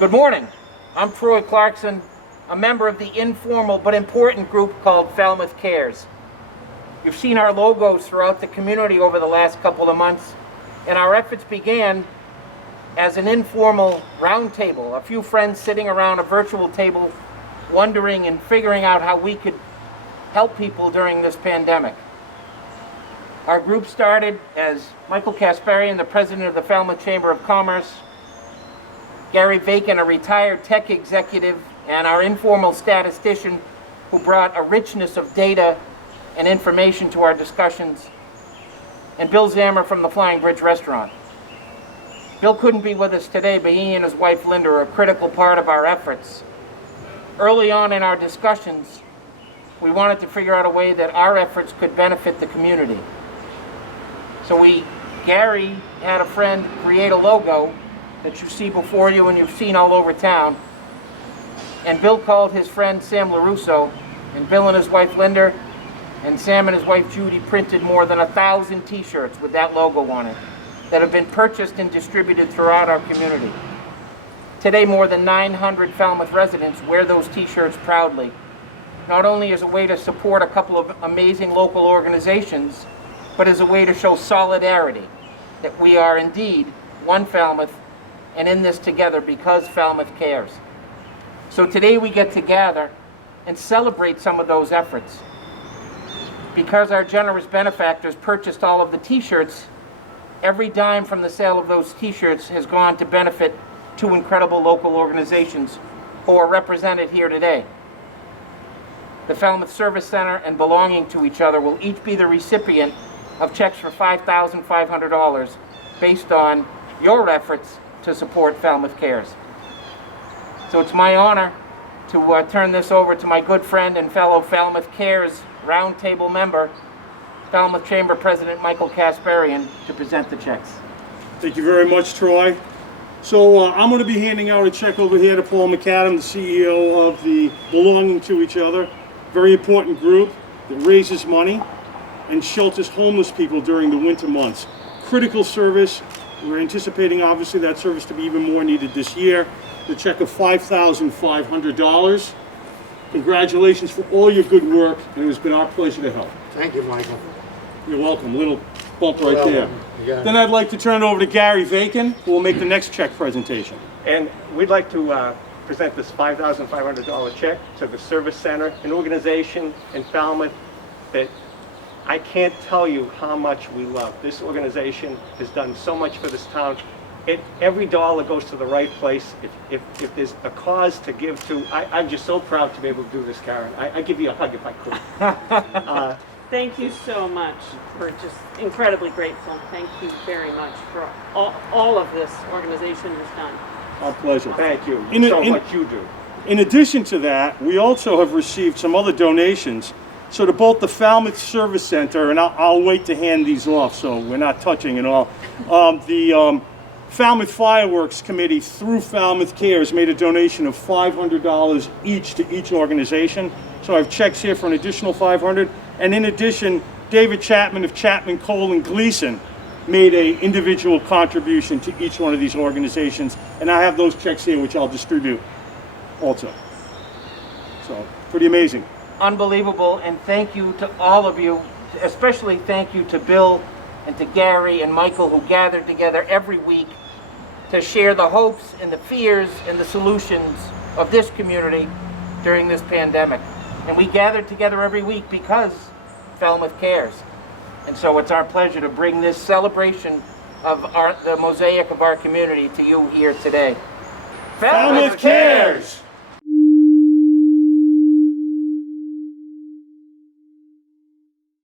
Good morning. I'm Troy Clarkson, a member of the informal but important group called Falmouth Cares. You've seen our logos throughout the community over the last couple of months, and our efforts began as an informal roundtable, a few friends sitting around a virtual table wondering and figuring out how we could help people during this pandemic. Our group started as Michael Kasparian, the president of the Falmouth Chamber of Commerce, Gary Bacon, a retired tech executive, and our informal statistician who brought a richness of data and information to our discussions, and Bill Zammer from the Flying Bridge Restaurant. Bill couldn't be with us today, but he and his wife Linda are a critical part of our efforts. Early on in our discussions, we wanted to figure out a way that our efforts could benefit the community. So Gary had a friend create a logo that you see before you and you've seen all over town. And Bill called his friend Sam LaRusso, and Bill and his wife Linda and Sam and his wife Judy printed more than 1,000 t-shirts with that logo on it that have been purchased and distributed throughout our community. Today, more than 900 Falmouth residents wear those t-shirts proudly, not only as a way to support a couple of amazing local organizations, but as a way to show solidarity, that we are indeed one Falmouth and in this together because Falmouth cares. So today we get to gather and celebrate some of those efforts. Because our generous benefactors purchased all of the t-shirts, every dime from the sale of those t-shirts has gone to benefit two incredible local organizations who are represented here today. The Falmouth Service Center and Belonging to Each Other will each be the recipient of checks for $5,500 based on your efforts to support Falmouth Cares. So it's my honor to turn this over to my good friend and fellow Falmouth Cares Roundtable member, Falmouth Chamber President Michael Kasparian, to present the checks. Thank you very much, Troy. So I'm going to be handing out a check over here to Paul McAdam, the CEO of the Belonging to Each Other, very important group that raises money and shelters homeless people during the winter months. Critical service. We're anticipating, obviously, that service to be even more needed this year. The check of $5,500. Congratulations for all your good work, and it has been our pleasure to help. Thank you, Michael. You're welcome. Little bump right there. Then I'd like to turn it over to Gary Bacon, who will make the next check presentation. And we'd like to present this $5,500 check to the Service Center, an organization in Falmouth that I can't tell you how much we love. This organization has done so much for this town. Every dollar goes to the right place. If there's a cause to give to, I'm just so proud to be able to do this, Karen. I'd give you a hug if I could. Thank you so much. We're just incredibly grateful. Thank you very much for all of this organization has done. Our pleasure. Thank you much you do. In addition to that, we also have received some other donations. So to both the Falmouth Service Center, and I'll wait to hand these off so we're not touching it all. The Falmouth Fireworks Committee through Falmouth Cares made a donation of $500 each to each organization. So I have checks here for an additional $500. And in addition, David Chapman of Chapman, Cole, and Gleason made an individual contribution to each one of these organizations. And I have those checks here, which I'll distribute also. So, pretty amazing. Unbelievable, and thank you to all of you, especially thank you to Bill and to Gary and Michael, who gathered together every week to share the hopes and the fears and the solutions of this community during this pandemic. And we gathered together every week because Falmouth cares. And so it's our pleasure to bring this celebration of the mosaic of our community to you here today. Falmouth cares!